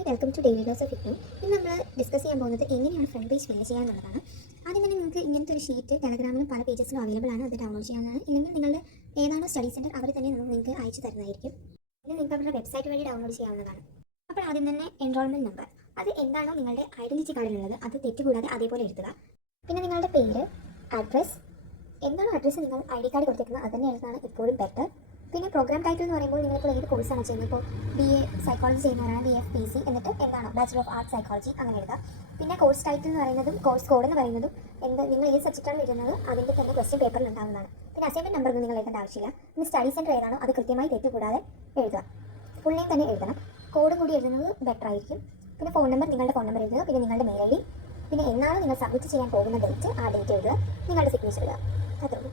Hi, welcome to daily dose of IGNOU. ഇന്ന് നമ്മൾ discuss ചെയ്യാൻ പോകുന്നത് എങ്ങനെയാണ് ഫ്രണ്ട് പേജ് ഫില്ല് ചെയ്യാന്നുള്ളതാണ്. ആദ്യം തന്നെ നിങ്ങൾക്ക് ഇങ്ങനത്തെ ഒരു ഷീറ്റ് ടെലഗ്രാമിലും പല പേജസിലും അവൈലബിൾ ആണ്. അത് ഡൗൺലോഡ് ചെയ്യാവുന്നതാണ്. ഇല്ലെങ്കിൽ നിങ്ങളുടെ ഏതാണോ സ്റ്റഡി സെൻറ്റർ അവർ തന്നെ നിങ്ങൾക്ക് അയച്ചു തരുന്നതായിരിക്കും. ഇത് നിങ്ങൾക്ക് അവരുടെ വെബ്സൈറ്റ് വഴി ഡൗൺലോഡ് ചെയ്യാവുന്നതാണ്. അപ്പോൾ ആദ്യം തന്നെ എൻറോൾമെൻറ്റ് നമ്പർ, അത് എന്താണോ നിങ്ങളുടെ ഐഡൻറ്റിറ്റി കാർഡിലുള്ളത് അത് തെറ്റുകൂടാതെ അതേപോലെ എഴുതുക. പിന്നെ നിങ്ങളുടെ പേര്, അഡ്രസ്സ്, എന്താണോ അഡ്രസ്സ് നിങ്ങൾ ഐ ഡി കാർഡ് കൊടുത്തിരിക്കുന്നത് അത് തന്നെ എഴുതാണ് എപ്പോഴും ബെറ്റർ. പിന്നെ പ്രോഗ്രാം ടൈറ്റിൽ എന്ന് പറയുമ്പോൾ നിങ്ങളിപ്പോൾ ഏത് കോഴ്സാണ് ചെയ്യുന്നത്, ഇപ്പോൾ BA സൈക്കോളജി ചെയ്യുന്നവരാണ് BFPC, എന്നിട്ട് എന്താണോ ബാച്ചിലർ ഓഫ് ആർട്സ് സൈക്കോളജി അങ്ങനെ എഴുതുക. പിന്നെ കോഴ്സ് ടൈറ്റിൽ എന്ന് പറയുന്നതും കോഴ്സ് കോഡ് എന്ന് പറയുന്നതും നിങ്ങൾ ഏത് സബ്ജക്റ്റാണ് എഴുതുന്നത് അതിൻ്റെ തന്നെ ക്വസ്റ്റ്യൻ പേപ്പറിൽ ഉണ്ടാകുന്നതാണ്. പിന്നെ അസൈൻമെൻറ്റ് നമ്പർ നിങ്ങൾ എഴുതേണ്ട ആവശ്യമില്ല. പിന്നെ സ്റ്റഡി സെൻറ്റർ ഏതാണോ അത് കൃത്യമായി തെറ്റുകൂടാതെ എഴുതുക. ഫുൾ നെയിം തന്നെ എഴുതണം. കോഡും കൂടി എഴുതുന്നത് ബെറ്റർ ആയിരിക്കും. പിന്നെ ഫോൺ നമ്പർ, നിങ്ങളുടെ ഫോൺ നമ്പർ എഴുതുക. പിന്നെ നിങ്ങളുടെ മെയിൽ ID, പിന്നെ എന്നാണ് നിങ്ങൾ സബ്മിറ്റ് ചെയ്യാൻ പോകുന്ന ഡേറ്റ്, ആ ഡേറ്റ് എഴുതുക. നിങ്ങളുടെ സിഗ്നേച്ചർ എഴുതുക. അത്രയുള്ളൂ.